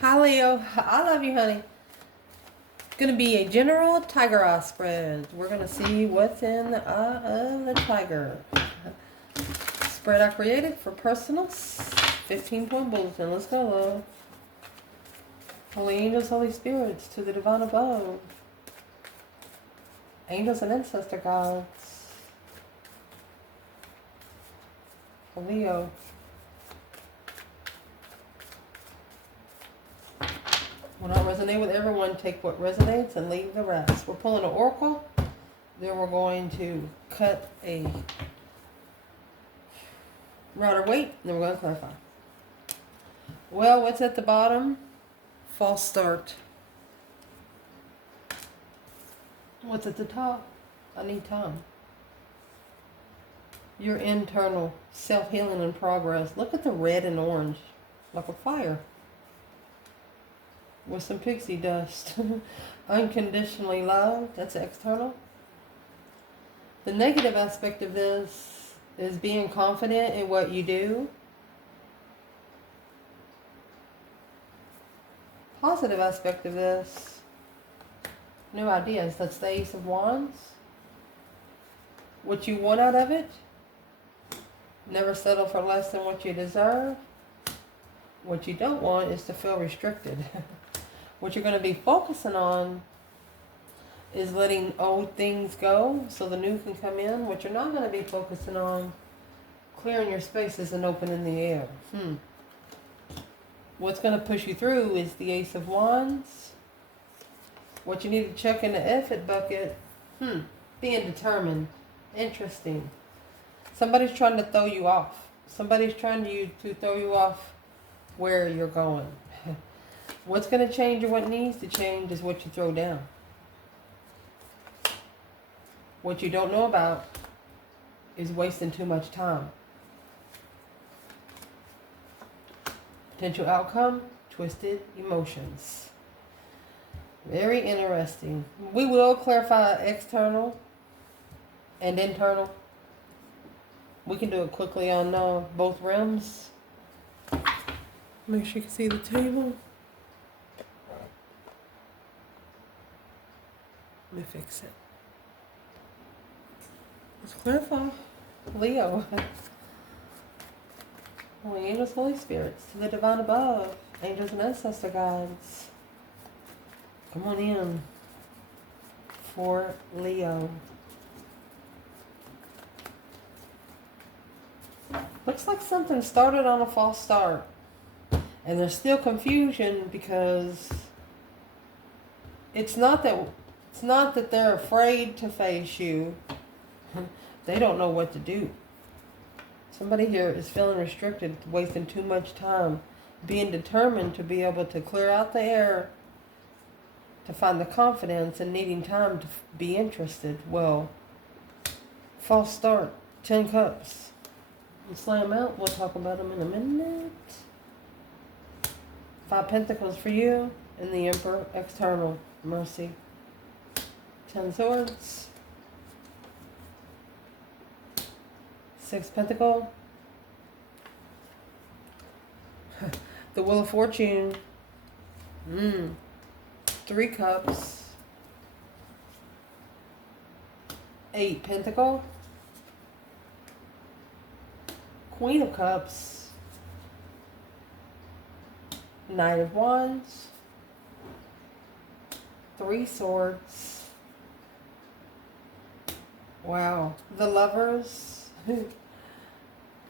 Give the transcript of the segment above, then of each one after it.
Hi Leo, I love you, honey. It's going to be a general tiger eye spread. We're going to see what's in the eye of the tiger. Spread I created for personals. 15-point bulletin. Let's go, love. Holy angels, holy spirits, to the divine above. Angels and ancestor gods. For Leo. Will not resonate with everyone. Take what resonates and leave the rest. We're pulling an oracle. Then we're going to cut a rider weight. Then we're going to clarify. Well, what's at the bottom? False start. What's at the top? I need time. Your internal self-healing in progress. Look at the red and orange. Like a fire. With some pixie dust. Unconditionally loved. That's external. The negative aspect of this is being confident in what you do. Positive aspect of this, new ideas. That's the Ace of Wands. What you want out of it. Never settle for less than what you deserve. What you don't want is to feel restricted. What you're going to be focusing on is letting old things go so the new can come in. What you're not going to be focusing on, clearing your spaces and opening the air. What's going to push you through is the Ace of Wands. What you need to check in the effort bucket, being determined. Interesting. Somebody's trying to throw you off. Somebody's trying to throw you off where you're going. What's going to change or what needs to change is what you throw down. What you don't know about is wasting too much time. Potential outcome, twisted emotions. Very interesting. We will clarify external and internal. We can do it quickly on both realms. Make sure you can see the table. Let me fix it. Let's clarify. Leo. Holy angels, holy spirits, to the divine above. Angels and ancestor guides. Come on in. For Leo. Looks like something started on a false start. And there's still confusion because it's not that they're afraid to face you. They don't know what to do. Somebody here is feeling restricted, wasting too much time, being determined to be able to clear out the air, to find the confidence, and needing time to be interested. Well, false start, 10 cups. Let's lay them out. We'll talk about them in a minute. 5 pentacles for you, and the Emperor, external, mercy. 10 swords. 6 pentacle. The Wheel of Fortune. 3 cups. 8 pentacle. Queen of Cups. Knight of Wands. 3 swords. Wow. The Lovers.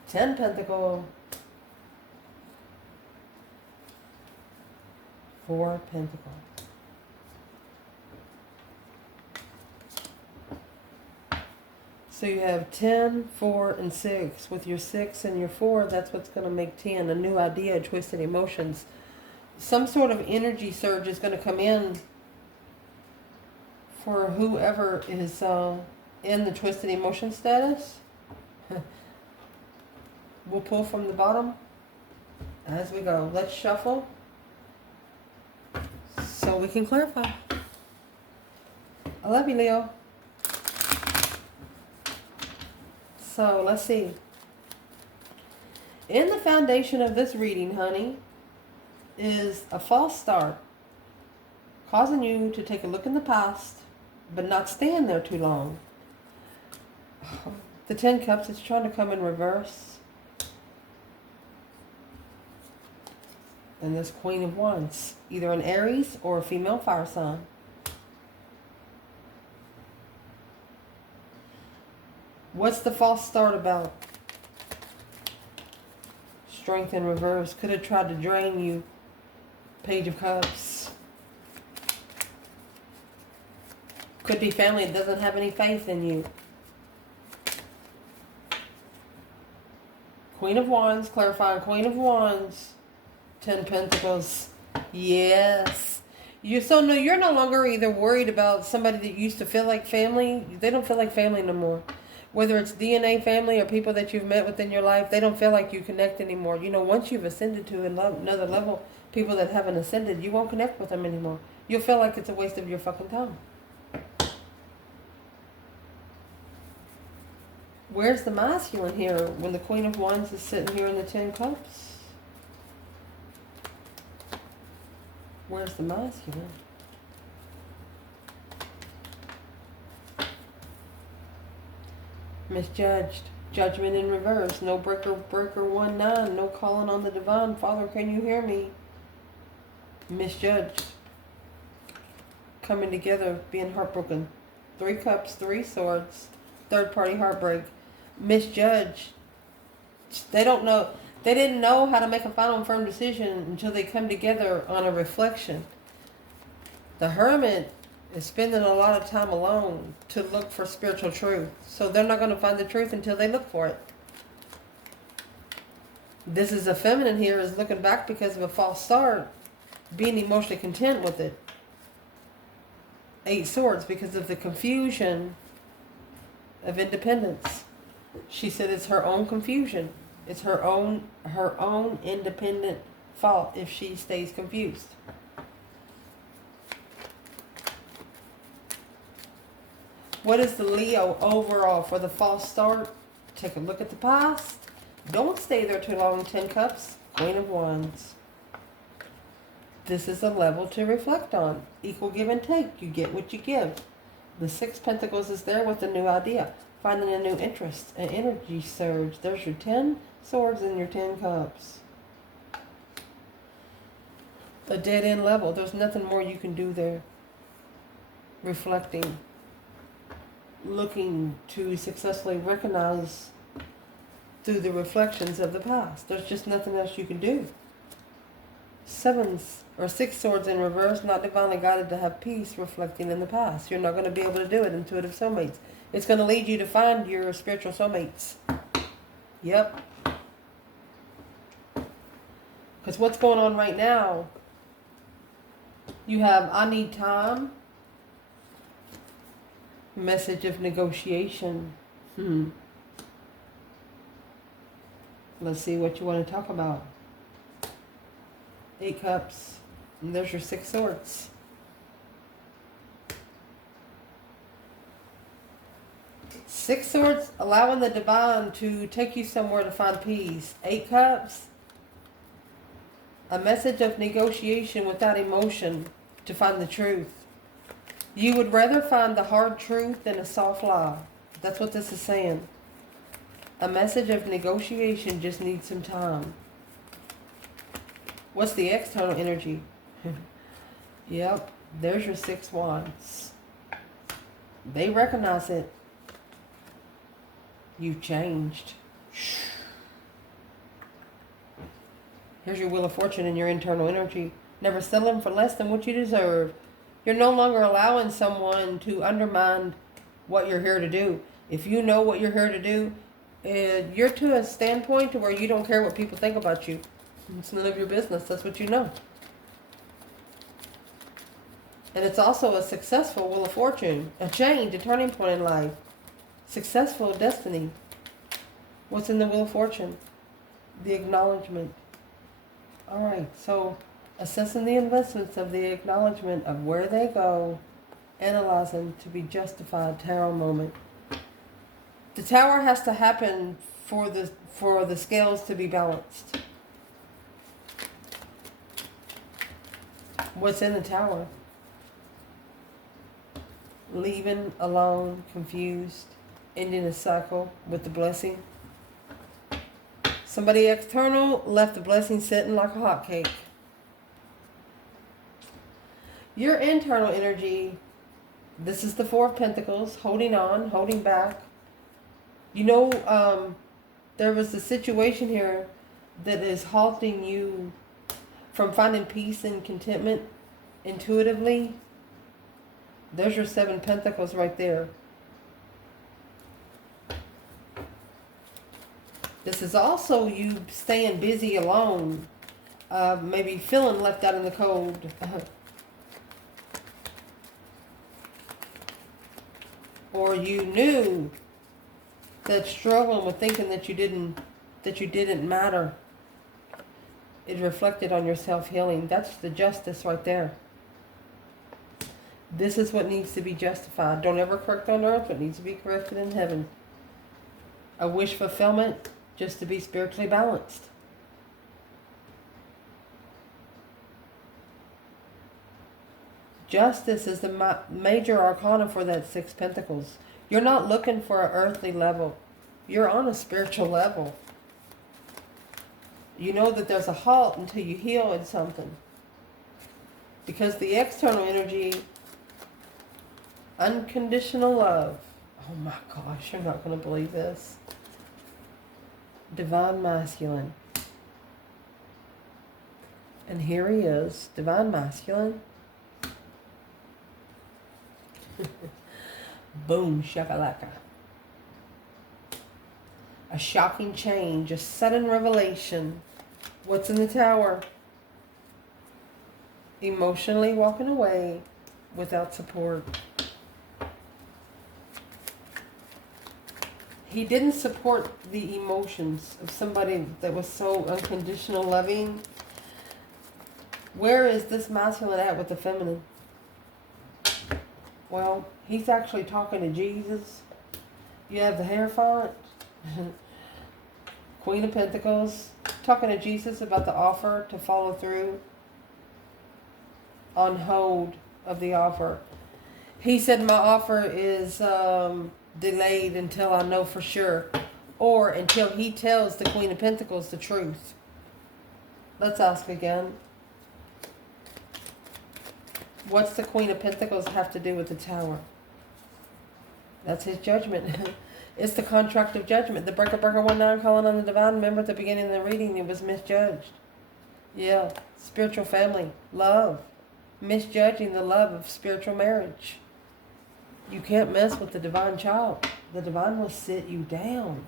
10 pentacle. 4 pentacle. So you have 10, 4, and 6. With your 6 and your 4, that's what's going to make 10. A new idea, twisted emotions. Some sort of energy surge is going to come in for whoever is in the twisted emotion status. We'll pull from the bottom as we go. Let's shuffle so we can clarify. I love you, Leo. So let's see. In the foundation of this reading, honey, is a false start, causing you to take a look in the past, but not stand there too long. The 10 Cups is trying to come in reverse. And this Queen of Wands, either an Aries or a female fire sign. What's the false start about? Strength in reverse. Could have tried to drain you. Page of Cups. Could be family that doesn't have any faith in you. Queen of Wands, clarifying Queen of Wands. 10 Pentacles. Yes. You're no longer either worried about somebody that used to feel like family. They don't feel like family no more. Whether it's DNA family or people that you've met within your life, they don't feel like you connect anymore. Once you've ascended to another level, people that haven't ascended, you won't connect with them anymore. You'll feel like it's a waste of your fucking time. Where's the masculine here when the Queen of Wands is sitting here in the 10 Cups? Where's the masculine? Misjudged. Judgment in reverse. No breaker 1-9. No calling on the divine. Father, can you hear me? Misjudged. Coming together, being heartbroken. 3 Cups, 3 Swords. Third party heartbreak. Misjudged. They don't know. They didn't know how to make a final and firm decision until they come together on a reflection. The Hermit is spending a lot of time alone to look for spiritual truth. So they're not going to find the truth until they look for it. This is a feminine here is looking back because of a false start, being emotionally content with it. 8 Swords because of the confusion of independence. She said it's her own confusion. It's her own independent fault if she stays confused. What is the Leo overall for the false start? Take a look at the past. Don't stay there too long. 10 Cups, Queen of Wands. This is a level to reflect on. Equal give and take. You get what you give. The 6 Pentacles is there with a new idea. Finding a new interest, an energy surge. There's your 10 Swords and your 10 Cups. A dead end level. There's nothing more you can do there. Reflecting. Looking to successfully recognize through the reflections of the past. There's just nothing else you can do. 6 Swords in reverse, not divinely guided to have peace, reflecting in the past. You're not going to be able to do it. Intuitive soulmates. It's going to lead you to find your spiritual soulmates. Yep. Because what's going on right now, you have, I need time. Message of negotiation. Let's see what you want to talk about. 8 Cups. And there's your 6 Swords. Six Swords, allowing the divine to take you somewhere to find peace. 8 Cups. A message of negotiation without emotion to find the truth. You would rather find the hard truth than a soft lie. That's what this is saying. A message of negotiation just needs some time. What's the external energy? Yep, there's your 6 Wands. They recognize it. You've changed. Here's your Wheel of Fortune and your internal energy. Never settling for less than what you deserve. You're no longer allowing someone to undermine what you're here to do. If you know what you're here to do, you're to a standpoint to where you don't care what people think about you. It's none of your business. That's what you know. And it's also a successful Wheel of Fortune. A change, a turning point in life. Successful destiny. What's in the Wheel of Fortune? The acknowledgement. Alright, so assessing the investments of the acknowledgement of where they go, analyzing to be justified. Tarot moment. The Tower has to happen for the scales to be balanced. What's in the tower? Leaving, alone, confused, ending a cycle with the blessing. Somebody external left the blessing sitting like a hot cake. Your internal energy, this is the Four of Pentacles, holding on, holding back. You know, there was a situation here that is halting you from finding peace and contentment intuitively. There's your Seven Pentacles right there. This is also you staying busy alone, maybe feeling left out in the cold. Or you knew that struggling with thinking that you didn't matter. It reflected on your self-healing. That's the justice right there. This is what needs to be justified. Don't ever correct on earth. It needs to be corrected in heaven. A wish fulfillment just to be spiritually balanced. Justice is the major arcana for that Six Pentacles. You're not looking for an earthly level. You're on a spiritual level. You know that there's a halt until you heal in something. Because the external energy, unconditional love. Oh my gosh, you're not going to believe this. Divine Masculine. And here he is, Divine Masculine. Boom, shakalaka. A shocking change, a sudden revelation. What's in the tower? Emotionally walking away without support. He didn't support the emotions of somebody that was so unconditional loving. Where is this masculine at with the feminine? Well, he's actually talking to Jesus. You have the Hierophant, Queen of Pentacles, talking to Jesus about the offer to follow through on hold of the offer. He said, my offer is delayed until I know for sure, or until he tells the Queen of Pentacles the truth. Let's ask again. What's the Queen of Pentacles have to do with the Tower? That's his judgment. It's the contract of judgment. The breaker 19 calling on the divine. Remember at the beginning of the reading, it was misjudged. Yeah, spiritual family, love. Misjudging the love of spiritual marriage. You can't mess with the divine child. The divine will sit you down.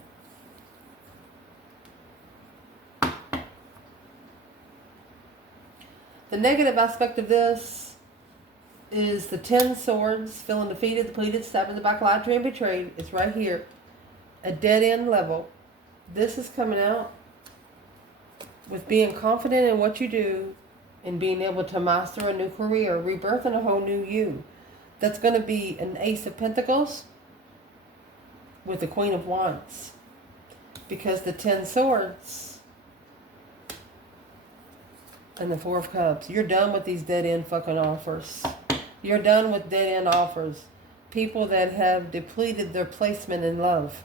The negative aspect of this is the 10 swords, feeling defeated, depleted, stabbed in the back, lied to and betrayed. It's right here. A dead end level. This is coming out with being confident in what you do and being able to master a new career, rebirthing a whole new you. That's going to be an Ace of Pentacles with the Queen of Wands. Because the 10 swords and the 4 of Cups. You're done with these dead end fucking offers. You're done with dead end offers. People that have depleted their placement in love.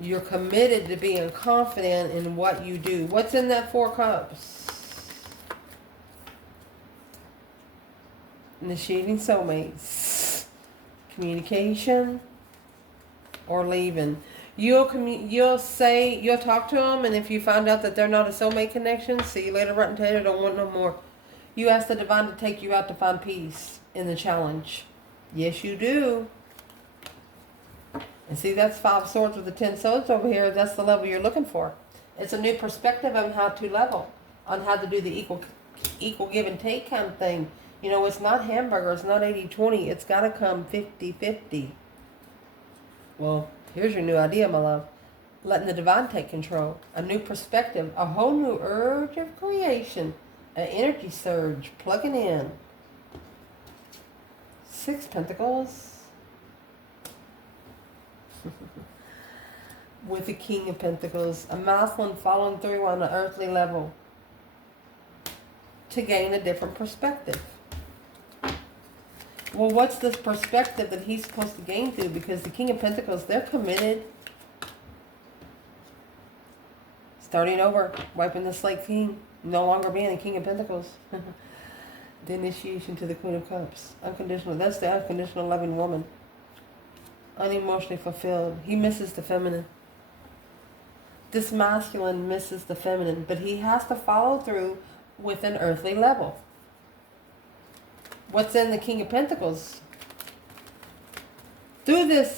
You're committed to being confident in what you do. What's in that 4 Cups? Initiating soulmates. Communication or leaving. You'll talk to them, and if you find out that they're not a soulmate connection, see you later, rotten tater, don't want no more. You ask the divine to take you out to find peace in the challenge. Yes, you do. And see, that's 5 swords with the 10 swords over here. That's the level you're looking for. It's a new perspective on how to level, on how to do the equal give and take kind of thing. You know, it's not hamburger, it's not 80-20. It's got to come 50-50. Well, here's your new idea, my love. Letting the divine take control. A new perspective. A whole new urge of creation. An energy surge. Plugging in. 6 Pentacles. with the King of Pentacles. A masculine following through on an earthly level to gain a different perspective. Well, what's this perspective that he's supposed to gain through? Because the King of Pentacles, they're committed. Starting over, wiping the slate clean, no longer being the King of Pentacles. The initiation to the Queen of Cups. Unconditional, that's the unconditional loving woman. Unemotionally fulfilled. He misses the feminine. This masculine misses the feminine, but he has to follow through with an earthly level. What's in the King of Pentacles? Through this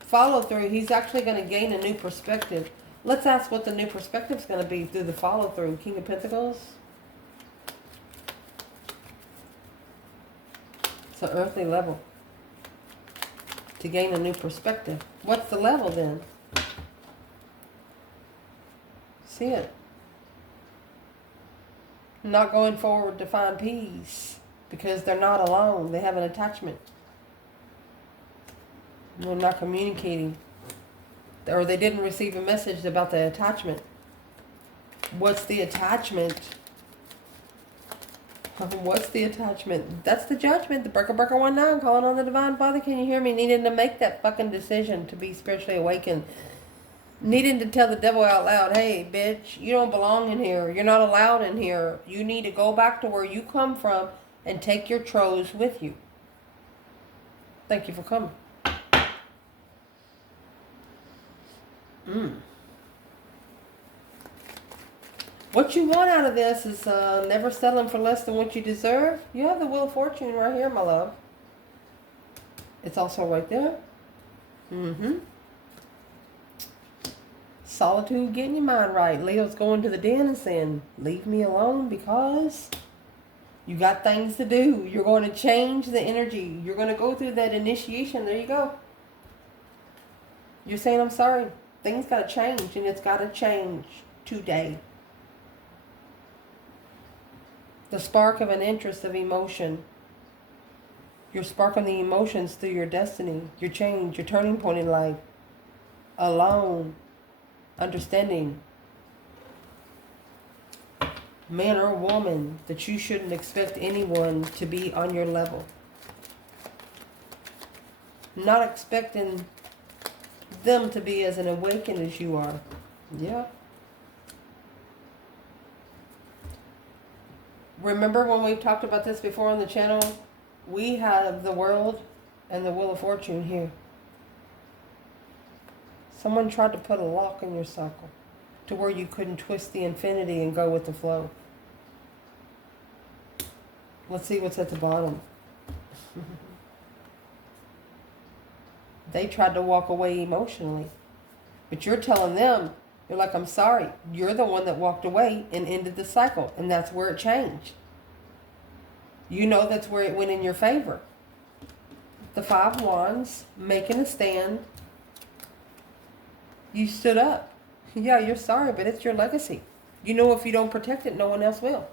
follow through, he's actually going to gain a new perspective. Let's ask what the new perspective is going to be through the follow through. King of Pentacles. It's an earthly level. To gain a new perspective. What's the level then? See it. Not going forward to find peace. Because they're not alone. They have an attachment. They're not communicating. Or they didn't receive a message about the attachment. What's the attachment? What's the attachment? That's the judgment. The Breaker 19 calling on the Divine Father. Can you hear me? Needing to make that fucking decision to be spiritually awakened. Needing to tell the devil out loud, hey, bitch, you don't belong in here. You're not allowed in here. You need to go back to where you come from and take your trolls with you. Thank you for coming. What you want out of this is never settling for less than what you deserve. You have the Wheel of Fortune right here, my love. It's also right there. Solitude, getting your mind right. Leo's going to the den and saying, leave me alone because you got things to do. You're going to change the energy. You're going to go through that initiation. There you go. You're saying, I'm sorry. Things got to change, and it's got to change today. The spark of an interest of emotion. You're sparking the emotions through your destiny, your change, your turning point in life. Alone. Understanding. Man or woman, that you shouldn't expect anyone to be on your level. Not expecting them to be as an awakened as you are. Yeah. Remember when we talked about this before on the channel? We have the World and the Wheel of Fortune here. Someone tried to put a lock in your cycle to where you couldn't twist the infinity and go with the flow. Let's see what's at the bottom. They tried to walk away emotionally. But you're telling them, you're like, I'm sorry. You're the one that walked away and ended the cycle. And that's where it changed. You know that's where it went in your favor. The 5 Wands, making a stand. You stood up. Yeah, you're sorry, but it's your legacy. You know if you don't protect it, no one else will.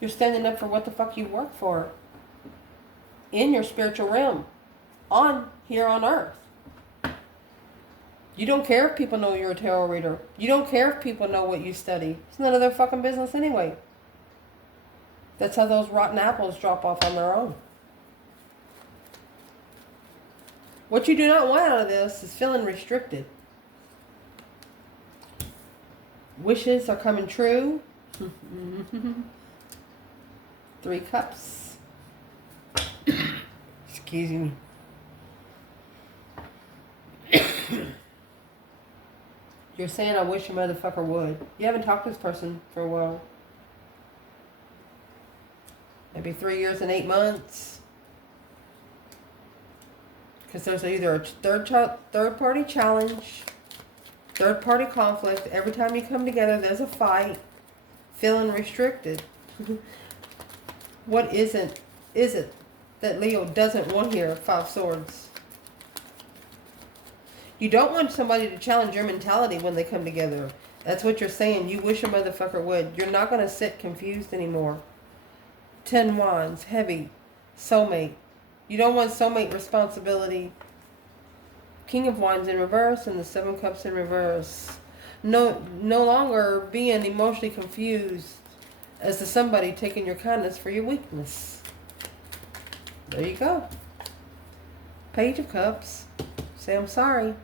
You're standing up for what the fuck you work for. In your spiritual realm. Here on earth. You don't care if people know you're a tarot reader. You don't care if people know what you study. It's none of their fucking business anyway. That's how those rotten apples drop off on their own. What you do not want out of this is feeling restricted. Wishes are coming true. 3 Cups. Excuse me. You're saying, I wish a motherfucker would. You haven't talked to this person for a while. Maybe 3 years and 8 months. Because there's either a third-party challenge, third-party conflict. Every time you come together, there's a fight. Feeling restricted. What is it that Leo doesn't want here? 5 Swords. You don't want somebody to challenge your mentality when they come together. That's what you're saying. You wish a motherfucker would. You're not going to sit confused anymore. 10 Wands, heavy, soulmate. You don't want soulmate responsibility. King of Wands in reverse and the Seven Cups in reverse. No longer being emotionally confused as to somebody taking your kindness for your weakness. There you go. Page of Cups. Say, I'm sorry.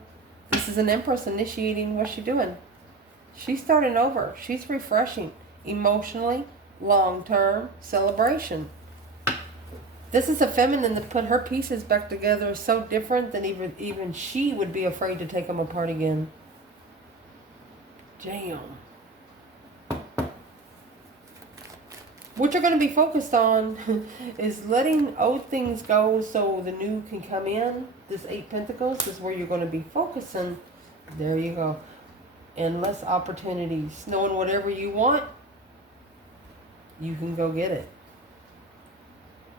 This is an Empress initiating what she's doing. She's starting over. She's refreshing. Emotionally, long-term celebration. This is a feminine that put her pieces back together so different that even she would be afraid to take them apart again. Damn. What you're going to be focused on is letting old things go so the new can come in. This 8 Pentacles is where you're going to be focusing. There you go. Endless opportunities. Knowing whatever you want, you can go get it.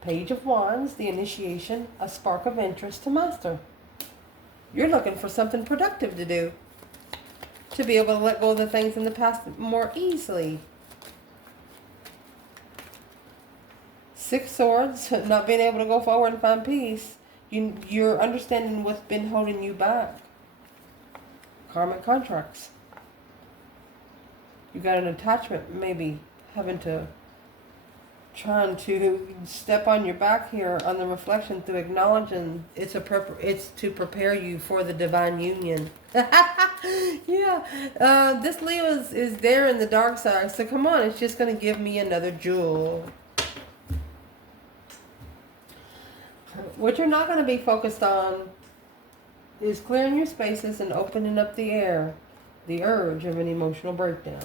Page of Wands, the initiation, a spark of interest to master. You're looking for something productive to do. To be able to let go of the things in the past more easily. 6 Swords, not being able to go forward and find peace. You're understanding what's been holding you back. Karmic contracts. You got an attachment, maybe trying to step on your back here on the reflection through acknowledging it's to prepare you for the divine union. Yeah, this Leo is there in the dark side, so come on, it's just going to give me another jewel. What you're not going to be focused on is clearing your spaces and opening up the air, the urge of an emotional breakdown.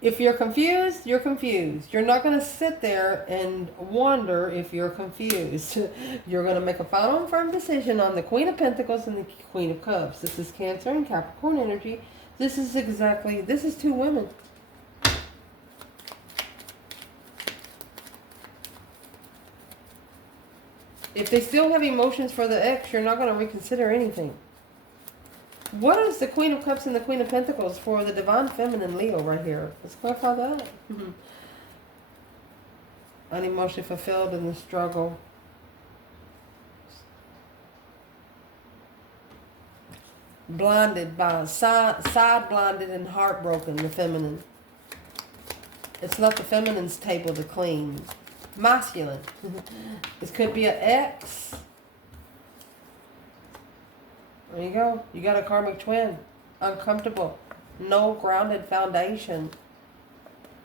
If you're confused, you're confused. You're not going to sit there and wonder if you're confused. You're going to make a final and firm decision on the Queen of Pentacles and the Queen of Cups. This is Cancer and Capricorn energy. This is 2 women. If they still have emotions for the ex, you're not going to reconsider anything. What is the Queen of Cups and the Queen of Pentacles for the Divine Feminine Leo right here? Let's clarify that. Unemotionally fulfilled in the struggle. Blinded by, side blinded and heartbroken, the feminine. It's not the feminine's table to clean. Masculine. This could be an ex. There you go. You got a karmic twin. Uncomfortable. No grounded foundation.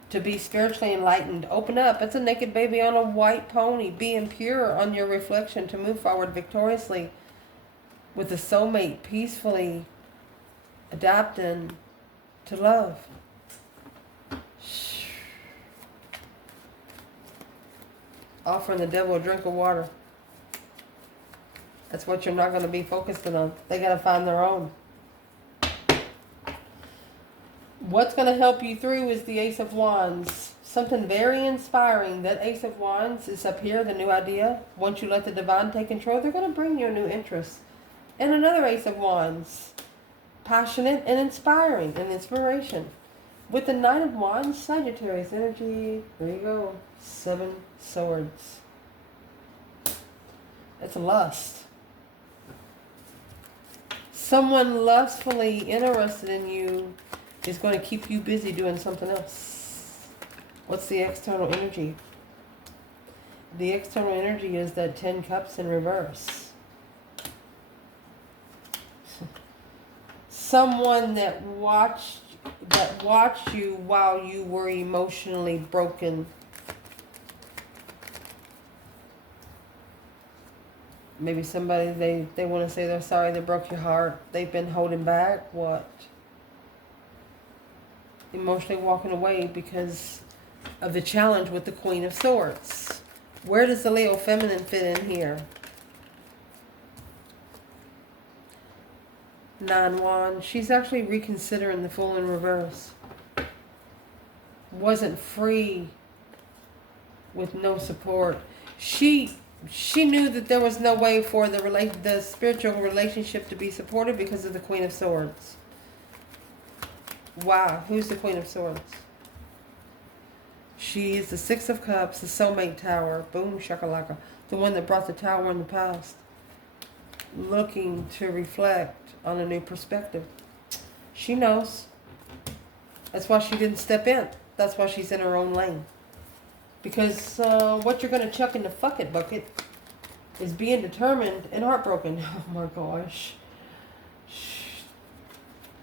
To be spiritually enlightened. Open up. It's a naked baby on a white pony. Being pure on your reflection to move forward victoriously with a soulmate. Peacefully adapting to love. Offering the devil a drink of water. That's what you're not going to be focusing on. They got to find their own. What's going to help you through is the Ace of Wands. Something very inspiring. That Ace of Wands is up here, the new idea. Once you let the divine take control, they're going to bring you a new interest. And another Ace of Wands. Passionate and inspiring and inspiration. With the Knight of Wands, Sagittarius energy. There you go. 7 Swords. It's lust. Someone lustfully interested in you is going to keep you busy doing something else. What's the external energy? The external energy is that 10 Cups in reverse. Someone that watched you while you were emotionally broken. Maybe somebody, they want to say they're sorry they broke your heart. They've been holding back. What? Emotionally walking away because of the challenge with the Queen of Swords. Where does the Leo feminine fit in here? 9 Wands. She's actually reconsidering the Fool in reverse. Wasn't free with no support. She knew that there was no way for the spiritual relationship to be supported because of the Queen of Swords. Wow, who's the Queen of Swords? She is the 6 of Cups, the soulmate tower. Boom, shakalaka. The one that brought the tower in the past. looking to reflect on a new perspective. She knows. That's why she didn't step in. That's why she's in her own lane. Because what you're going to chuck in the fuck it bucket is being determined and heartbroken. Oh my gosh.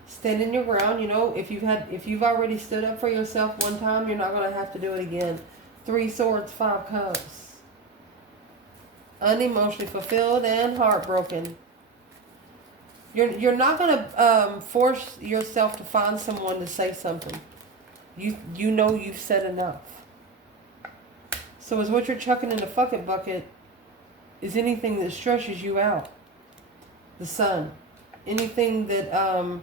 Standing your ground, you know, if you've already stood up for yourself one time, you're not going to have to do it again. 3 swords, 5 cups. Unemotionally fulfilled and heartbroken. You're not going to force yourself to find someone to say something. You know you've said enough. So is what you're chucking in the fuck it bucket is anything that stresses you out. The sun. Anything that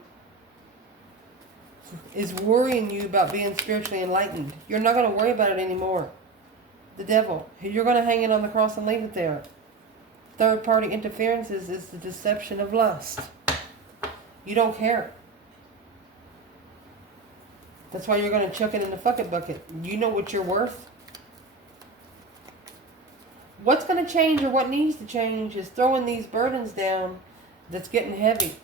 is worrying you about being spiritually enlightened. You're not going to worry about it anymore. The devil. You're going to hang it on the cross and leave it there. Third party interferences is the deception of lust. You don't care. That's why you're going to chuck it in the fuck it bucket. You know what you're worth. What's going to change or what needs to change is throwing these burdens down that's getting heavy.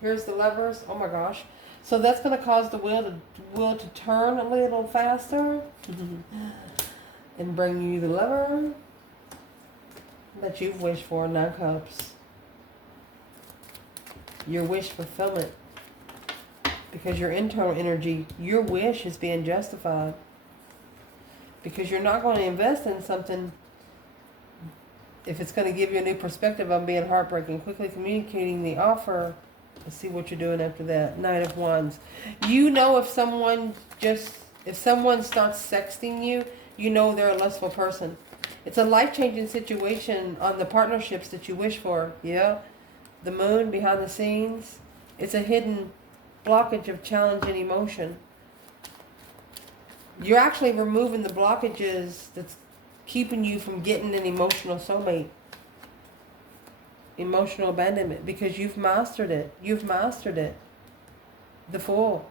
Here's the levers. Oh my gosh. So that's going to cause the wheel to turn a little faster and bring you the lever that you've wished for. 9 cups. Your wish fulfillment. Because your internal energy, your wish is being justified. Because you're not going to invest in something if it's going to give you a new perspective on being heartbreaking. Quickly communicating the offer. Let's see what you're doing after that. Knight of Wands. You know if someone starts sexting you, you know they're a lustful person. It's a life-changing situation on the partnerships that you wish for. Yeah. The moon behind the scenes. It's a hidden blockage of challenge and emotion. You're actually removing the blockages that's keeping you from getting an emotional soulmate. Emotional abandonment, because you've mastered it. You've mastered it. The Fool.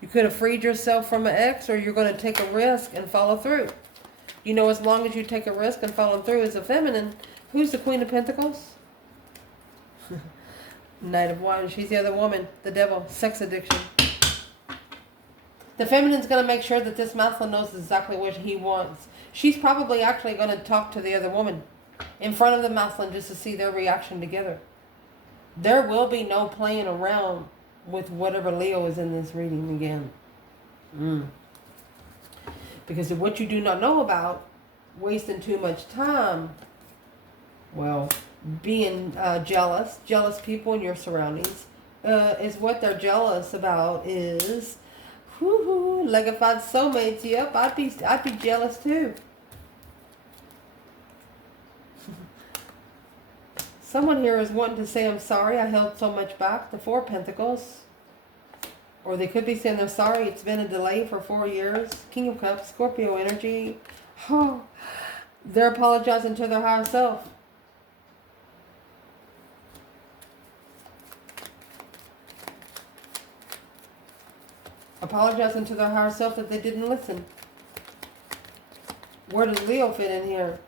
You could have freed yourself from an ex, or you're going to take a risk and follow through. You know, as long as you take a risk and follow through as a feminine, who's the Queen of Pentacles? Knight of Wands. She's the other woman. The devil. Sex addiction. The feminine's going to make sure that this masculine knows exactly what he wants. She's probably actually going to talk to the other woman in front of the masculine just to see their reaction together. There will be no playing around with whatever Leo is in this reading again. Because of what you do not know about, wasting too much time, well, being jealous people in your surroundings, is what they're jealous about is, legified soulmates. Yep, I'd be jealous too. Someone here is wanting to say, I'm sorry I held so much back. The 4 of Pentacles. Or they could be saying they're sorry. It's been a delay for 4 years. King of Cups. Scorpio energy. Oh, they're apologizing to their higher self. Apologizing to their higher self that they didn't listen. Where does Leo fit in here?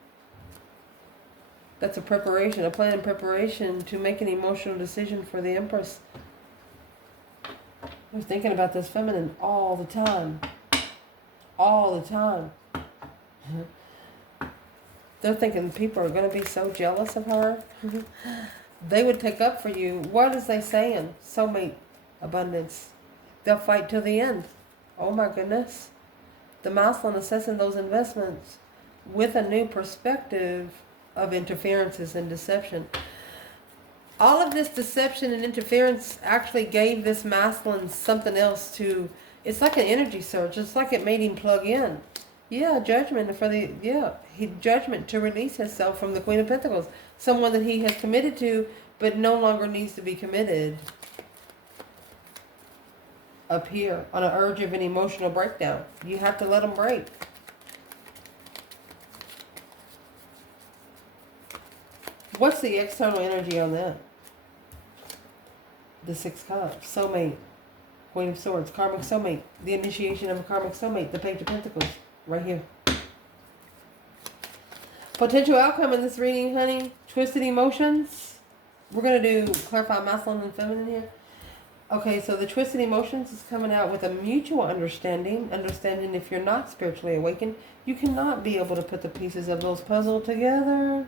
That's a preparation, a plan and preparation to make an emotional decision for the Empress. They're thinking about this feminine all the time. All the time. They're thinking people are going to be so jealous of her. They would take up for you. What is they saying? Soulmate abundance. They'll fight till the end. Oh my goodness. The masculine assessing those investments with a new perspective of interferences and deception. All of this deception and interference actually gave this masculine something else to, it's like an energy surge. It's like it made him plug in. Yeah, judgment judgment to release himself from the Queen of Pentacles. Someone that he has committed to, but no longer needs to be committed. Up here, on an urge of an emotional breakdown. You have to let them break. What's the external energy on that? The 6 Cups. Soulmate. Queen of Swords. Karmic soulmate. The initiation of a karmic soulmate. The Page of Pentacles. Right here. Potential outcome in this reading, honey. Twisted emotions. We're going to do clarify masculine and feminine here. Okay, so the twisted emotions is coming out with a mutual understanding. Understanding if you're not spiritually awakened, you cannot be able to put the pieces of those puzzle together.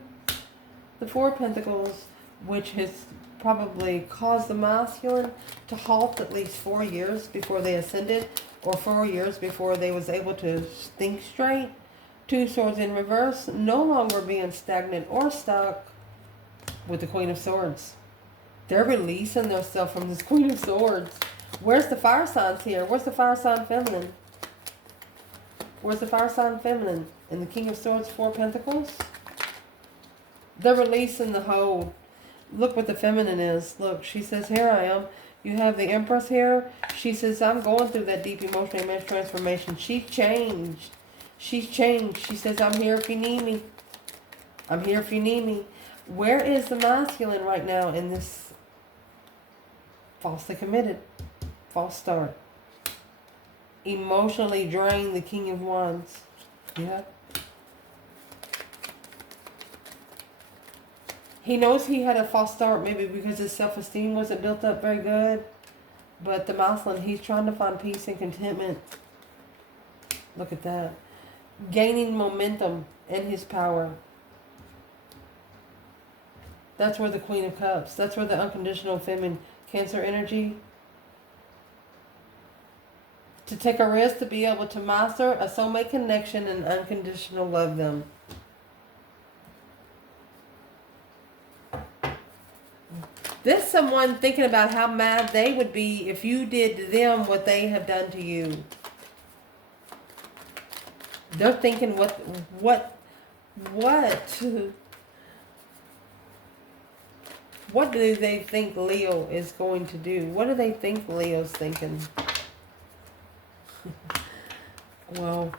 The Four of Pentacles, which has probably caused the masculine to halt at least 4 years before they ascended, or 4 years before they was able to think straight. Two Swords in reverse, no longer being stagnant or stuck with the Queen of Swords. They're releasing themselves from this Queen of Swords. Where's the fire signs here? Where's the fire sign feminine? Where's the fire sign feminine? And the King of Swords, Four Pentacles? They're releasing the hold. Look what the feminine is. Look, she says, here I am. You have the Empress here. She says, I'm going through that deep emotional image transformation. She's changed. She's changed. She says, I'm here if you need me. I'm here if you need me. Where is the masculine right now in this falsely committed, false start? Emotionally drained, the King of Wands. Yeah. He knows he had a false start, maybe because his self-esteem wasn't built up very good. But the masculine, he's trying to find peace and contentment. Look at that. Gaining momentum in his power. That's where the Queen of Cups, that's where the unconditional feminine Cancer energy. To take a risk to be able to master a soulmate connection and unconditional love them. This someone thinking about how mad they would be if you did to them what they have done to you. They're thinking what do they think Leo is going to do? What do they think Leo's thinking? Well,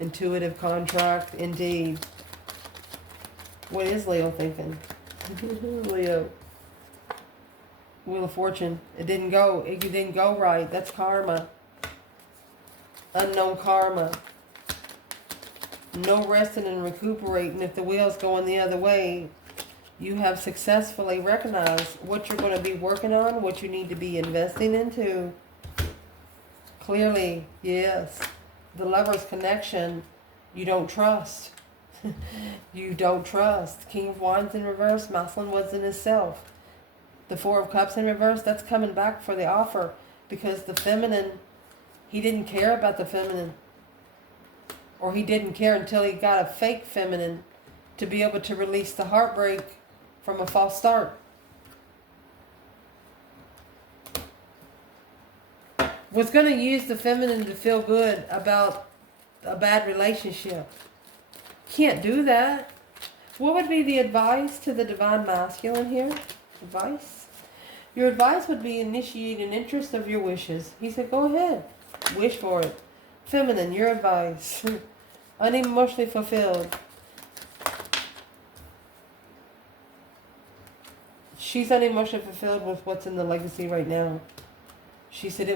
intuitive contract, indeed. What is Leo thinking? Leo. Wheel of Fortune. It didn't go right. That's karma. Unknown karma. No resting and recuperating. If the wheel's going the other way, you have successfully recognized what you're going to be working on, what you need to be investing into. Clearly, yes. The Lover's connection, you don't trust. You don't trust. King of Wands in reverse, masculine was in itself. The Four of Cups in reverse, that's coming back for the offer. Because the feminine, he didn't care about the feminine. Or he didn't care until he got a fake feminine to be able to release the heartbreak from a false start. Was going to use the feminine to feel good about a bad relationship. Can't do that. What would be the advice to the divine masculine here? Advice? Your advice would be initiate an interest of your wishes. He said, go ahead. Wish for it. Feminine, your advice. Unemotionally fulfilled. She's unemotionally fulfilled with what's in the legacy right now. She said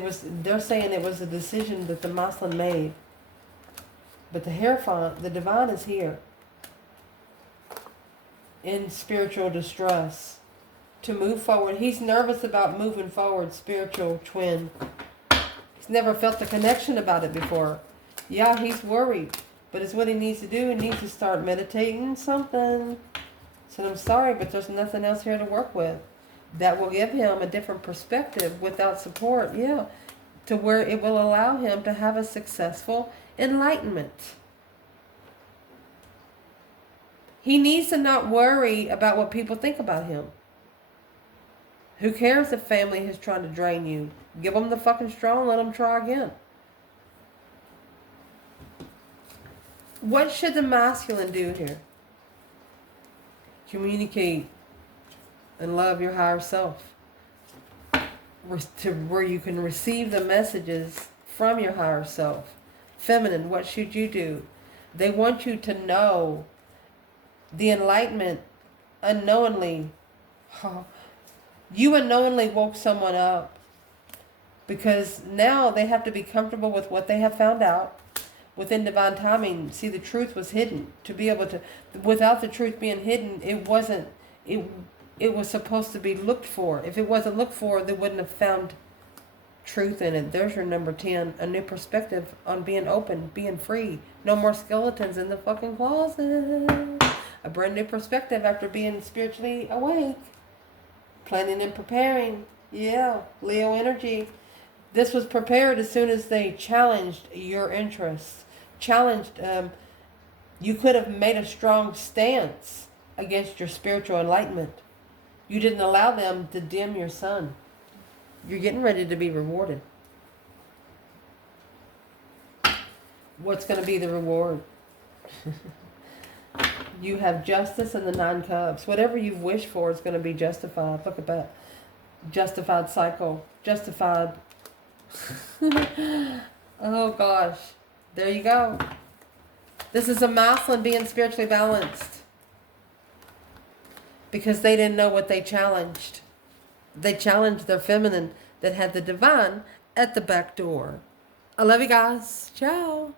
they're saying it was a decision that the masculine made. But the Hierophant, the divine, is here. In spiritual distress. To move forward. He's nervous about moving forward, spiritual twin. He's never felt the connection about it before. Yeah, he's worried. But it's what he needs to do. He needs to start meditating something. So I'm sorry, but there's nothing else here to work with. That will give him a different perspective without support. Yeah. To where it will allow him to have a successful enlightenment. He needs to not worry about what people think about him. Who cares if family is trying to drain you? Give them the fucking straw and let them try again. What should the masculine do here? Communicate and love your higher self. To where you can receive the messages from your higher self. Feminine, what should you do? They want you to know the enlightenment unknowingly. You unknowingly woke someone up. Because now they have to be comfortable with what they have found out. Within divine timing, see, the truth was hidden. To be able to, without the truth being hidden, it it was supposed to be looked for. If it wasn't looked for, they wouldn't have found truth in it. There's your number 10. A new perspective on being open, being free. No more skeletons in the fucking closet. A brand new perspective after being spiritually awake. Planning and preparing. Yeah, Leo energy. This was prepared as soon as they challenged your interests. Challenged, you could have made a strong stance against your spiritual enlightenment. You didn't allow them to dim your sun. You're getting ready to be rewarded. What's going to be the reward? You have justice and the 9 cups. Whatever you've wished for is going to be justified. Look at that. Justified cycle. Justified. Oh gosh. There you go. This is a masculine being spiritually balanced. Because they didn't know what they challenged. They challenged their feminine that had the divine at the back door. I love you guys. Ciao.